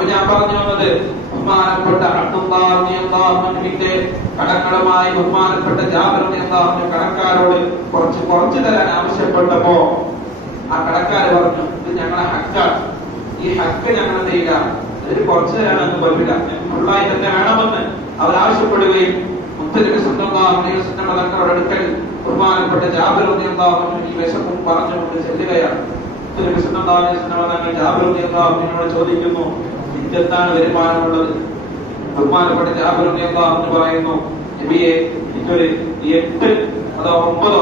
അപ്പൊ ഞാൻ പറഞ്ഞു വന്നത് ബഹുമാനപ്പെട്ട അബ്ദുല്ലാഹിന്റെ കടങ്ങളുമായി ബഹുമാനപ്പെട്ട ജാബിർ റളിയല്ലാഹു കടക്കാരോട് കുറച്ച് തരാൻ ആവശ്യപ്പെട്ടപ്പോ ആ കടക്കാര് പറഞ്ഞു, ഇത് ഞങ്ങളെ ഹക്കാണ്, ഈ ഹക്ക് ഞങ്ങൾ ചെയ്യില്ല, ഇതിൽ കുറച്ച് തരാനൊന്നും പറ്റില്ല, ഫുള്ളായി തന്നെ വേണമെന്ന് അവർ ആവശ്യപ്പെടുകയും മുത്തനബി സല്ലല്ലാഹു അലൈഹി വസല്ലം തങ്ങളുടെ അടുക്കൽ ബഹുമാനപ്പെട്ട ജാബിർ റളിയല്ലാഹു ഈ വിശപ്പും പറഞ്ഞുകൊണ്ട് ചെല്ലുകയാണ്. മുത്തനബി സല്ലല്ലാഹു അലൈഹി വസല്ലം തങ്ങൾ ജാബിർ റളിയല്ലാഹുവിനോട് ചോദിക്കുന്നു, എന്താണ് വരുമാനമുള്ളത്? ബഹുമാനപ്പെട്ട ജാബിർ റളിയല്ലാഹു പറയുന്നു, നബിയെ എനിക്കൊരു 8 അതോ 9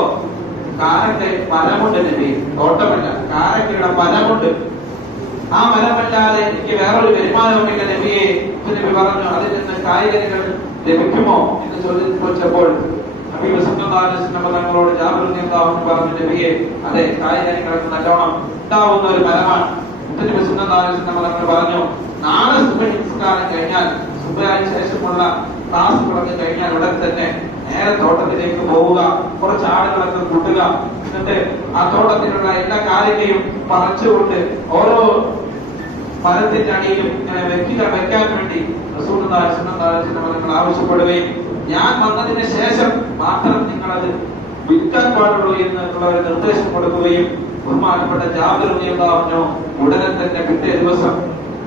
കാരന്റെ മരമുണ്ട് നബി, തോട്ടമല്ല, കാരക്കയുടെ മരമുണ്ട്. ആ മരമല്ലാതെ എനിക്ക് വേറൊരു വരുമാനവുമില്ല നബിയെ. നബി പറഞ്ഞു, അതിൽ നിന്ന് കായ്കനികൾ ലഭിക്കുമോ എന്ന് ചോദിച്ചപ്പോൾ ഹബീബ് സല്ലല്ലാഹു അലൈഹി വസല്ലം തങ്ങളോട് ജാബിർ റളിയല്ലാഹു പറഞ്ഞു, നബിയെ അതെ, കായ്കനികളൊക്കെ നല്ലോണം ഉണ്ടാവുന്ന ഒരു മരമാണ്. നബി സല്ലല്ലാഹു അലൈഹി വസല്ലം തങ്ങൾ പറഞ്ഞു, നാളെ സുബഹി നിസ്കാരം കഴിഞ്ഞാൽ, സുബഹിക്ക് ശേഷമുള്ള ക്ലാസുകളൊക്കെ കഴിഞ്ഞാൽ ഉടൻ തന്നെ നേരെ തോട്ടത്തിലേക്ക് പോവുക, കുറച്ച് ആടുകളൊക്കെ കൂട്ടുക, എന്നിട്ട് ആ തോട്ടത്തിലുള്ള എല്ലാ കാര്യങ്ങളെയും പറിച്ചുകൊണ്ട് ഓരോ മരത്തിന്റെ അടിയിലും വെക്കാൻ വേണ്ടി റസൂലുള്ളാഹി സ്വല്ലല്ലാഹു അലൈഹി വസല്ലം തങ്ങൾ ആവശ്യപ്പെടുകയും ഞാൻ വന്നതിന് ശേഷം മാത്രം നിങ്ങളത് വിൽക്കാൻ പാടുള്ളൂ എന്നുള്ള ഒരു നിർദ്ദേശം കൊടുക്കുകയും ബഹുമാനപ്പെട്ട ജാബിർ റളിയല്ലാഹു അൻഹു ഉടനെ തന്നെ പിറ്റേ ദിവസം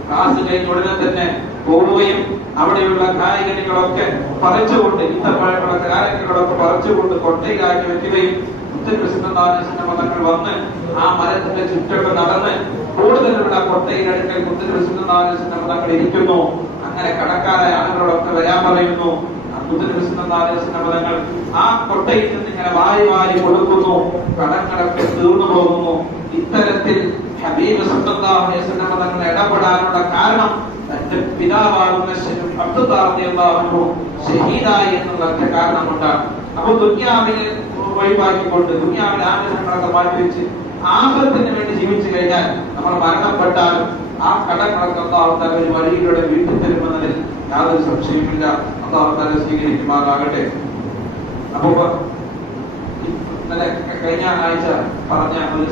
ക്ലാസ് കഴിഞ്ഞ് ഉടനെ തന്നെ പോവുകയും അവിടെയുള്ള കായ്കനികളൊക്കെ പറിച്ചുകൊണ്ട്, ഈത്തപ്പഴങ്ങളൊക്കെ കായ്കനികളൊക്കെ പറിച്ചുകൊണ്ട് കൊട്ടയിലാക്കി വെക്കുകയും മുത്തനബി സല്ലല്ലാഹു അലൈഹി വസല്ലം തങ്ങൾ വന്ന് ആ മരത്തിന്റെ ചുറ്റൊക്കെ നടന്ന് കൂടുതലുള്ള കൊട്ടയിലടുക്കൽ മുത്തനബി സല്ലല്ലാഹു അലൈഹി വസല്ലം തങ്ങൾ ഇരിക്കുന്നു. അങ്ങനെ കടക്കാരായ ആളുകളൊക്കെ വരാൻ പറയുന്നു. മുത്തനബി സല്ലല്ലാഹു അലൈഹി വസല്ലം തങ്ങൾ ആ കൊട്ടയിൽ നിന്ന് ഇങ്ങനെ വാരി കൊടുക്കുന്നു. കടങ്ങളൊക്കെ തീർന്നു പോകുന്നു. ഇത്തരത്തിൽ ഹബീബ് സല്ലല്ലാഹു അലൈഹി വസല്ലം തങ്ങൾ ഇടപെടാനുള്ള കാരണം തന്റെ പിതാവാകുന്ന അബ്ദുല്ലാഹി റളിയല്ലാഹു അൻഹു ഷഹീദായി എന്നുള്ള ഒറ്റ കാരണം കൊണ്ടാണ്. അപ്പൊ ദുനിയാവിനെ ഒഴിവാക്കിക്കൊണ്ട് ദുനിയാവിലെ ആഗ്രഹങ്ങളൊക്കെ മാറ്റിവെച്ച് ആഖിറത്തിന് വേണ്ടി ജീവിച്ചു കഴിഞ്ഞാൽ നമ്മൾ മരണപ്പെട്ടാലും ആ കടങ്ങളൊക്കെ അല്ലാഹു തആല ഒരു വഴിയിലൂടെ വീട്ടിൽ തരുമെന്നതിൽ യാതൊരു സംശയവുമില്ല. അല്ലാഹു തആല സ്വീകരിക്കുമാറാകട്ടെ. അപ്പൊ കഴിഞ്ഞ ആഴ്ച പറഞ്ഞ ഒരു